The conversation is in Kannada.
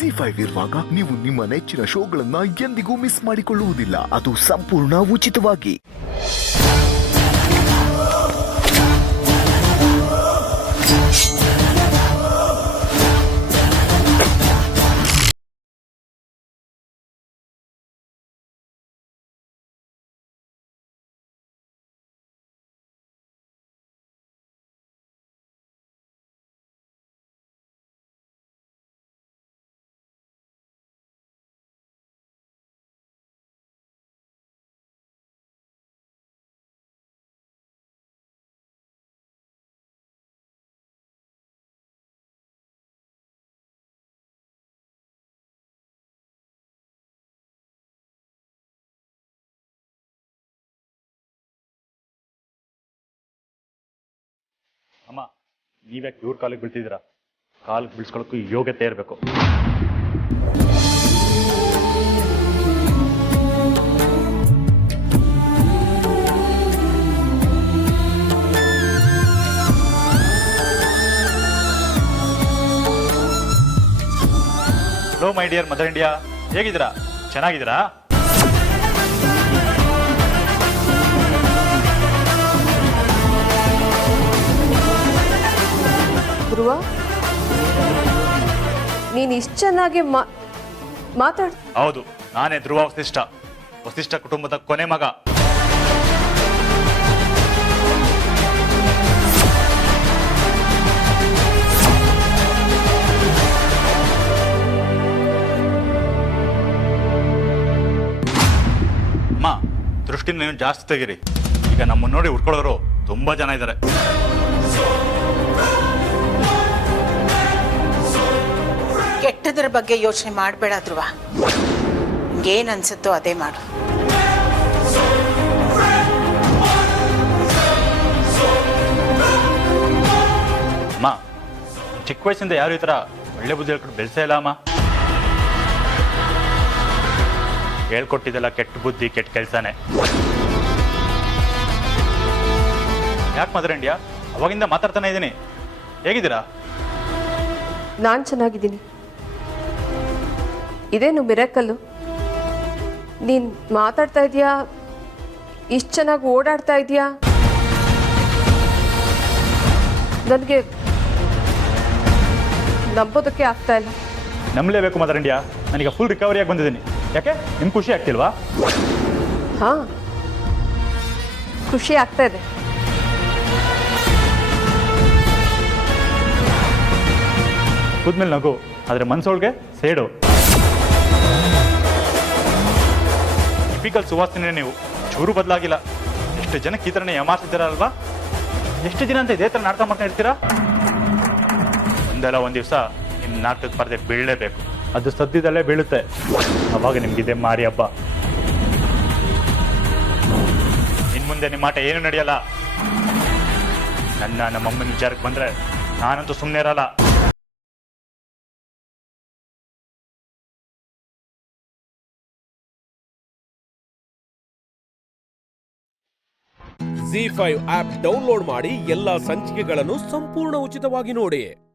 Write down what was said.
ಜಿ5 ಇರುವಾಗ ನೀವು ನಿಮ್ಮ ನೆಚ್ಚಿನ ಶೋಗಳನ್ನ ಎಂದಿಗೂ ಮಿಸ್ ಮಾಡಿಕೊಳ್ಳುವುದಿಲ್ಲ. ಅದು ಸಂಪೂರ್ಣ ಉಚಿತವಾಗಿ. ಅಮ್ಮ, ನೀವ್ಯಾಕೆ ಇವ್ರ ಕಾಲಿಗೆ ಬೀಳ್ತಿದ್ದೀರಾ? ಕಾಲಿಗೆ ಬೀಳ್ಸ್ಕೊಳ್ಳೋಕ್ಕೂ ಯೋಗ್ಯತೆ ಇರಬೇಕು. Hello my dear mother India, ಹೇಗಿದ್ದೀರಾ? ಚೆನ್ನಾಗಿದ್ದೀರಾ? ಧ್ರುವ, ನೀನು ಇಷ್ಟು ಚೆನ್ನಾಗಿ ಮಾತಾಡ್. ಹೌದು, ನಾನೇ ಧ್ರುವ ವಸಿಷ್ಠ ಕುಟುಂಬದ ಕೊನೆ ಮಗ. ಅಮ್ಮ, ದೃಷ್ಟಿನ ನೀವು ಜಾಸ್ತಿ ತೆಗೀರಿ. ಈಗ ನಮ್ಮನ್ನು ನೋಡಿ ಉಟ್ಕೊಳ್ಳೋರು ತುಂಬಾ ಜನ ಇದ್ದಾರೆ. ಕೆಟ್ಟದ್ರ ಬಗ್ಗೆ ಯೋಚನೆ ಮಾಡಬೇಡ ಧ್ರುವ. ಏನ್ ಅನ್ಸುತ್ತೋ ಅದೇ ಮಾಡು. ಅಮ್ಮ, ಚಿಕ್ಕ ವಯಸ್ಸಿಂದ ಯಾರು ಈ ಥರ ಒಳ್ಳೆ ಬುದ್ಧಿ ಹೇಳ್ಕೊಂಡು ಬೆಳೆಸೇ ಇಲ್ಲ ಅಮ್ಮ. ಹೇಳ್ಕೊಟ್ಟಿದ್ದೆಲ್ಲ ಕೆಟ್ಟ ಬುದ್ಧಿ, ಕೆಟ್ಟ ಕೆಲಸನೇ. ಯಾಕೆ ಮದರ್ ಇಂಡಿಯಾ, ಅವಾಗಿಂದ ಮಾತಾಡ್ತಾನೆ ಇದ್ದೀನಿ. ಹೇಗಿದ್ದೀರಾ? ನಾನು ಚೆನ್ನಾಗಿದ್ದೀನಿ. ಇದೇನು ಮಿರಾಕಲ್ಲು? ನೀನು ಮಾತಾಡ್ತಾ ಇದೀಯಾ, ಇಷ್ಟು ಚೆನ್ನಾಗಿ ಓಡಾಡ್ತಾ ಇದೀಯಾ. ನನಗೆ ನಂಬೋದಕ್ಕೆ ಆಗ್ತಾ ಇಲ್ಲ. ನಂಬಲೇಬೇಕು ಮದರ್ ಇಂಡಿಯಾ, ನನಗೆ ಫುಲ್ ರಿಕವರಿಯಾಗಿ ಬಂದಿದ್ದೀನಿ. ಯಾಕೆ, ನಿಮ್ಗೆ ಖುಷಿ ಆಗ್ತಿಲ್ವಾ? ಹಾಂ, ಖುಷಿ ಆಗ್ತಾ ಇದೆ. ಕೂದ್ಮೇಲೆ ನಗು, ಆದರೆ ಮನ್ಸೊಳಗೆ ಸೇಡು. ಟಿಪಿಕಲ್ ಸುವಾಸನೆ ನೀವು, ಚೂರು ಬದಲಾಗಿಲ್ಲ. ಎಷ್ಟು ಜನಕ್ಕೆ ಈ ಥರನೇ ಯಮಾರಿಸಿದ್ದೀರ ಅಲ್ವಾ? ಎಷ್ಟು ದಿನ ಅಂತ ಇದೇ ಥರ ನಾಟಕ ಮಾಡ್ತಾ ಇರ್ತೀರಾ? ಒಂದಲ್ಲ ಒಂದು ದಿವಸ ನಿಮ್ಮ ನಾಟಕದ ಪರದೆ ಬೀಳಲೇಬೇಕು. ಅದು ಸದ್ಯದಲ್ಲೇ ಬೀಳುತ್ತೆ. ಅವಾಗ ನಿಮ್ಗಿದೆ ಮಾರಿ ಹಬ್ಬ. ಇನ್ನು ಮುಂದೆ ನಿಮ್ಮ ಆಟ ಏನು ನಡೆಯಲ್ಲ. ನಮ್ಮಮ್ಮನ ವಿಚಾರಕ್ಕೆ ಬಂದರೆ ನಾನಂತೂ ಸುಮ್ಮನೆ ಇರಲ್ಲ. ಜಿ5 ಆಪ್ ಡೌನ್ಲೋಡ್ ಮಾಡಿ ಎಲ್ಲಾ ಸಂಚಿಕೆಗಳನ್ನು ಸಂಪೂರ್ಣ ಉಚಿತವಾಗಿ ನೋಡಿ.